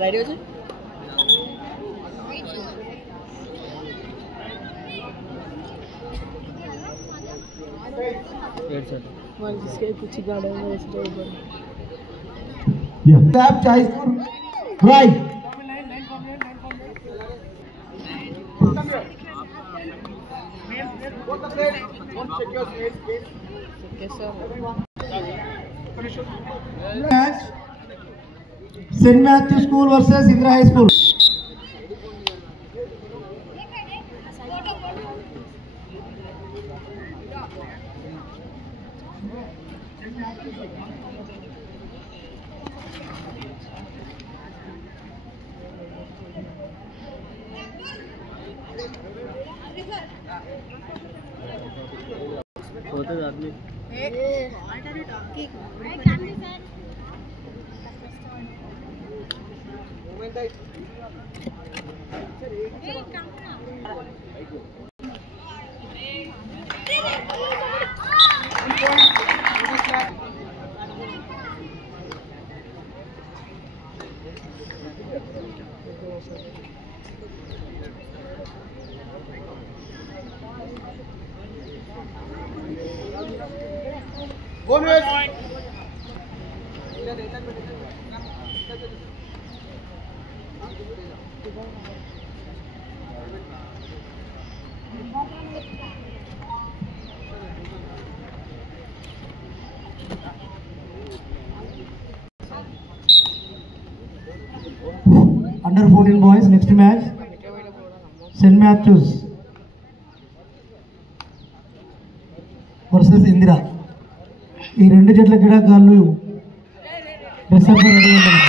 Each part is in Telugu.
रेडी हो कुछ गार्डन में Tap choice right. Match St. Matthew School versus Indra High School. Under 14 boys, next match St. Matthews versus Indira. ఈ రెండు జట్ల క్రీడాకారులు డ్రెస్ అప్ రెడీ ఉన్నారు.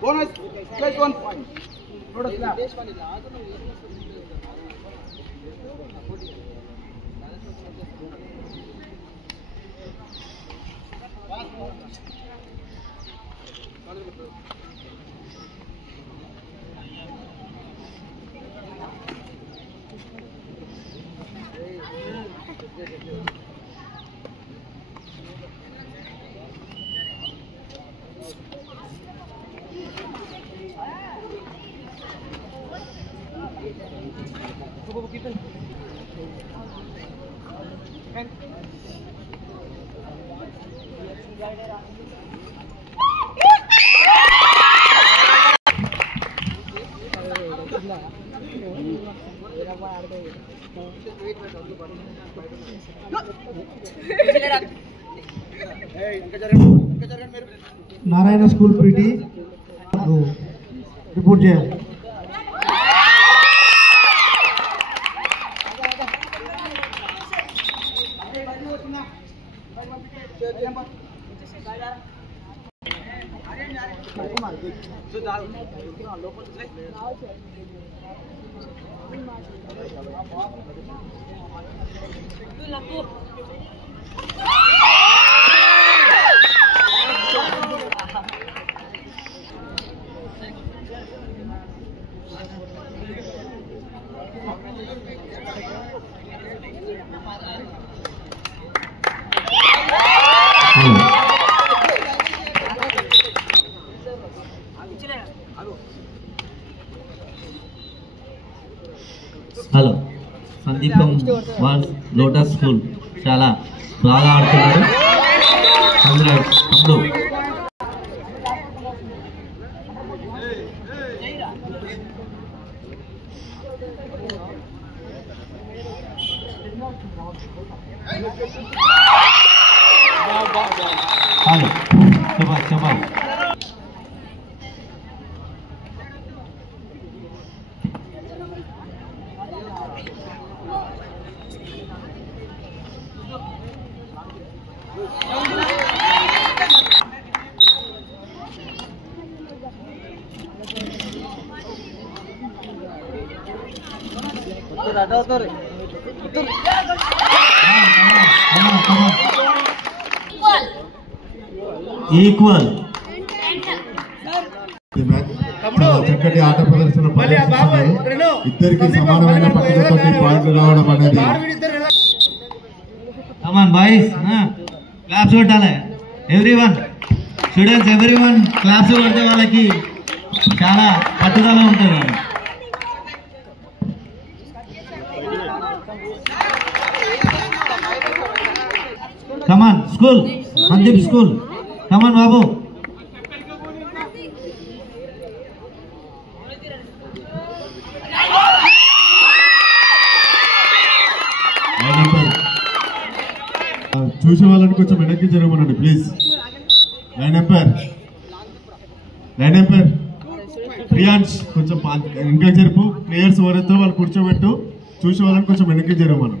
Bonus, plus 1 point. Not a slap. Narayana school PT report చేయాలి. హలో సందీపం వాల్స్ లోటస్ స్కూల్ చాలా బాగా ఆడుతున్నారు. తమ్ముడు హలో శబాష్ శబాష్. ఈక్వల్. చక్కటి ఆట ప్రదర్శన ప్రదర్శిస్తున్నారు. ఇద్దరికి సమానమైన పట్టుదలతో పాయింట్లు రావడం అనేది. కమాన్ బాయ్స్, క్లాప్స్ కొట్టాలి. ఎవ్రీవన్ స్టూడెంట్స్, ఎవ్రీవన్ క్లాప్స్ కొడితే వాళ్ళకి చాలా పట్టుదల ఉంటుంది. కమాన్ స్కూల్, మందీప్ స్కూల్, కమాన్ బాబు. చూసే వాళ్ళని కొంచెం వెనక్కి జరగమనండి ప్లీజ్. లైన్ ఎంపైర్ ప్రియాంష్ కొంచెం ఇంకా జరుపు. ప్లేయర్స్ ఎవరైతే వాళ్ళు కూర్చోబెట్టు. చూసే వాళ్ళని కొంచెం వెనక్కి జరగమను.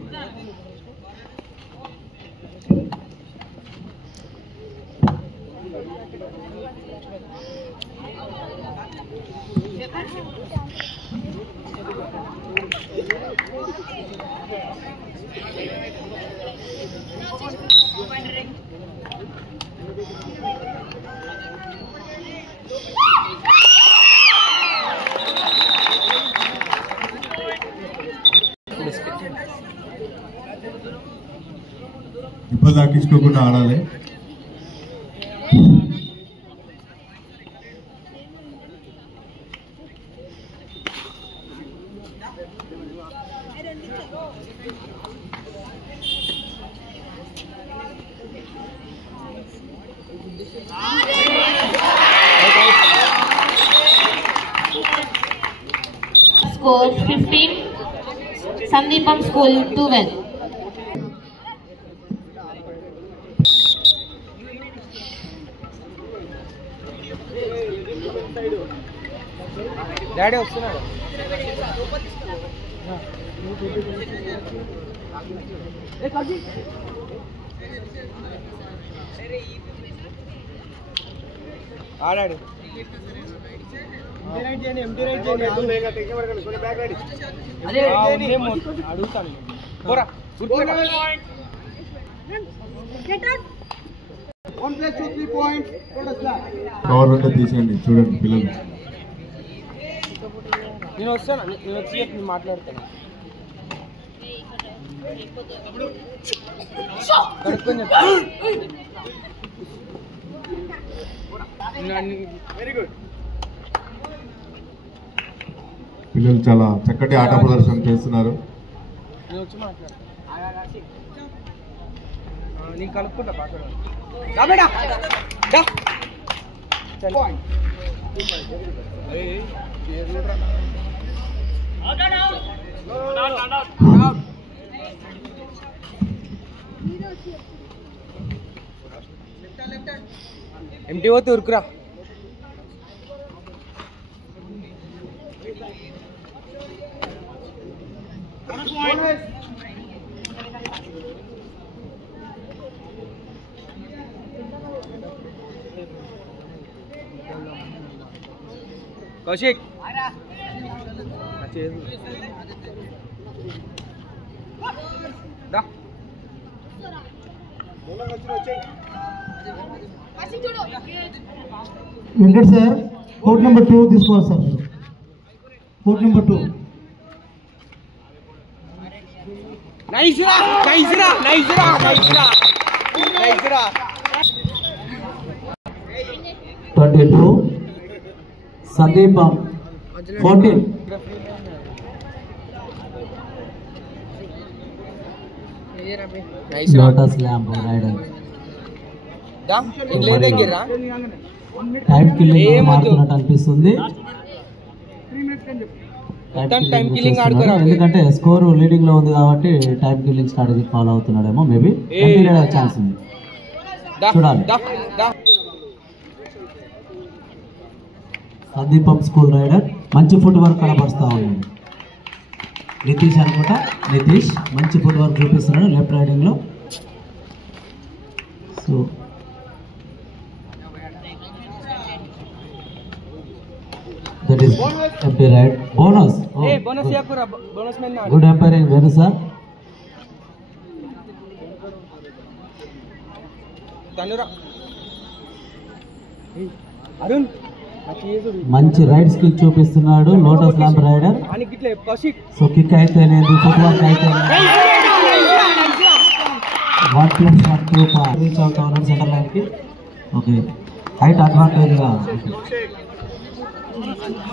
ఇబ్బంది తాకించుకోకుండా ఆడాలి. Score 15, Sandipam School 12. డాడీ వస్తున్నాడు. ఆడాడు. అడుగుతాను. కవర్ ఉంటే తీసేయండి. చూడండి పిల్లలు. నేను వస్తాను. నేను వచ్చి చెప్పి మాట్లాడతాను. Very good. పిల్లలు చాలా చక్కటి ఆట ప్రదర్శన చేస్తున్నారు. నేను వచ్చి మాట్లాడతాను. నేను కలుపుకుంటా. ఎంటీ పోతే ఉరుకురా. Kaushik Venkat sir, court number 2 తీసుకోవాలి సార్. Court number 2. నైస్రా నైస్రా నైస్రా నైస్రా నైస్రా. 22, Sandipam 14. Lotus lamp raider time killing మారుతున్నట్టు అనిపిస్తుంది. ఎందుకంటే స్కోర్ లీడింగ్ లో ఉంది కాబట్టి టైం కిల్లింగ్ స్ట్రాటజీ ఫాలో అవుతున్నాడేమో. మేబీ ఛాన్స్ ఉంది, చూడాలి. సందీపం స్కూల్ రైడర్ మంచి ఫుట్ వర్క్ కనబరుస్తూ ఉన్నాడు. నితీష్ అనుకుంటా. నితీష్ మంచి ఫుట్ వర్క్ చూపిస్తున్నాడు లెఫ్ట్ రైడింగ్ లో. So That is empty right. Bonus. Oh, a bonus good. या पूरा बोनस में ना Good umpiring, Venu sir. तनुरा अरुण మంచి రైడ్ స్కిల్ చూపిస్తున్నాడు లోటస్ ల్యాంప్ రైడర్. आणि कितले कौशिक సో కిక్ అయితేనేది, ఫుట్ వర్క్ అయితేనేది 1+1 రీచ్ అవుతా ఉన్నాడు సెంటర్ లైన్ కి. ఓకే, హైట్ అడ్వాంటేజ్ గా.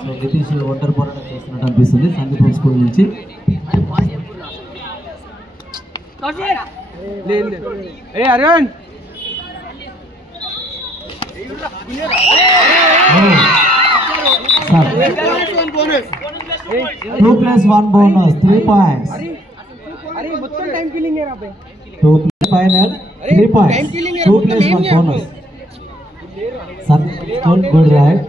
సో నితీష్ ఒంటరి పోరాటం చేస్తున్నట్టు అనిపిస్తుంది సందీప్ స్కూల్ నుంచి. ले ले ए अरुण సార్ 2+1 బోనస్ 3 పాయింట్స్. अरे మొత్తం టైం కిల్లింగ్ है రా 2 final 3 points 2+1 bonus. Sir good raid.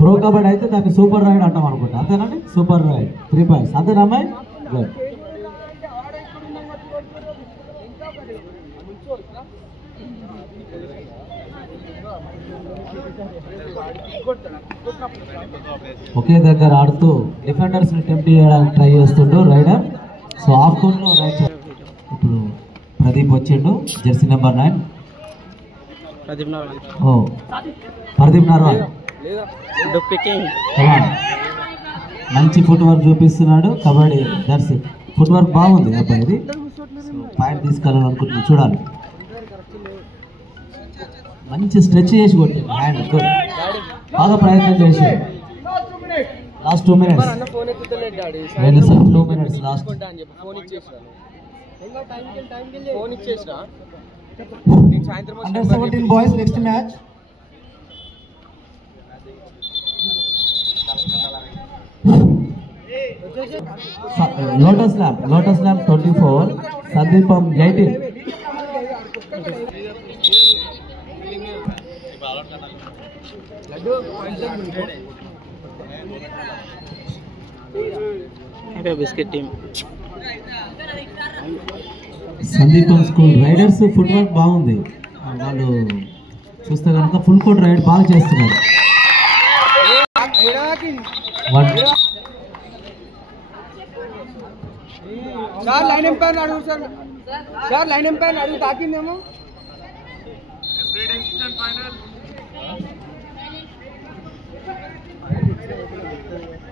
Pro kabaddi అయితే దాన్ని సూపర్ రైడ్ అంటాం అనుకుంటా, అంతేనండి? సూపర్ రైడ్ 3 పాయింట్స్ అంతేనా అమ్మాయి? గుడ్. ఒకే దగ్గర ఆడుతూ డిఫెండర్స్ ని టెంప్ట్ చేయడానికి ట్రై చేస్తుండు రైడర్. సో ఆఫ్ కోర్ట్ లో రైడ్. ఇప్పుడు ప్రదీప్ వచ్చిండు, జెర్సీ నెంబర్ 9. ఓ ప్రదీప్ నర్వాల్ మంచి ఫుట్ వర్క్ చూపిస్తున్నాడు. కబడ్డీ జెర్సీ ఫుట్ వర్క్ బాగుంది అబ్బాయి. పాయింట్ తీసుకెళ్ళాలి అనుకుంటున్నాను, చూడాలి. మంచి స్ట్రెచ్ చేసి కొట్టింది హ్యాండ్. గుడ్, బాగా ప్రయత్నం చేసి. Last 2 minutes. అన్న ఫోన్ ఎత్తుతలేడు డాడీ. లేదు సార్, 2 minutes లాస్ట్. అని చెప్పి ఫోన్ ఇచ్చేసిరా. ఇంకా టైం కి ఫోన్ ఇచ్చేసిరా. నేను సాయంత్రం Under 17 boys next match. Lotus Lamp 24, Sandipam 18. Biscuit team Sandipam school raiders foot work బాగుంది. వాళ్ళు చూస్తే కనుక ఫుల్ కోట్ రైడ్ బాగా చేస్తున్నారు. సార్ లైన్ ఎంపైర్ అడుగు సార్. సార్ లైన్ ఎంపైర్ అడుగు తాకిందేమో.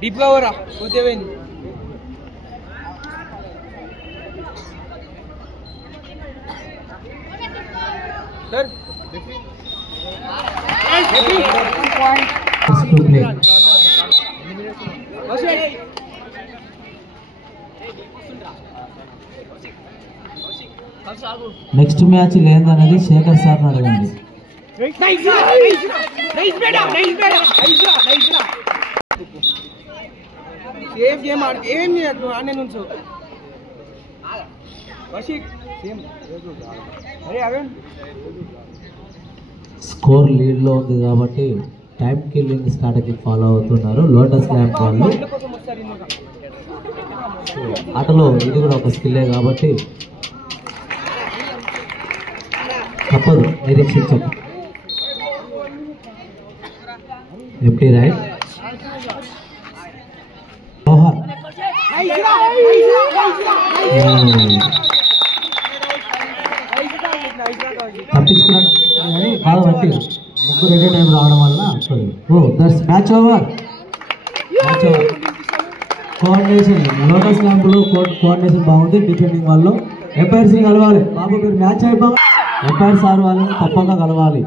డీప్ గా పోరా పోతే పోయింది. సార్ నెక్స్ట్ మ్యాచ్ లేదనేది శేఖర్ సార్ అడగండి. సేఫ్ గేమ్ ఆడు. ఏం చేయట్టు ఆడే నుంచో. స్కోర్ లీడ్ లో ఉంది కాబట్టి టైం కిల్లింగ్ స్ట్రాటజీ ఫాలో అవుతున్నారు లోటస్ ల్యాంప్ వాళ్ళు. ఆటలో ఇది కూడా ఒక స్కిల్లే కాబట్టి తప్పదు, నిరీక్షించదు. Empty right. తప్పించుకున్నాడు కానీ బాగా పట్టి ముగ్గురు ఎటే టైం రావడం వల్ల. Oh that's match over. Match over. Coordination lotus ల్యాంప్లో కోఆర్డినేషన్ బాగుంది. డిఫెండింగ్ వాళ్ళు ఎంపైర్స్ని కలవాలి. బాబు మీరు మ్యాచ్ అయిపోయి ఎంపైర్ సార్ వాళ్ళని తప్పక కలవాలి.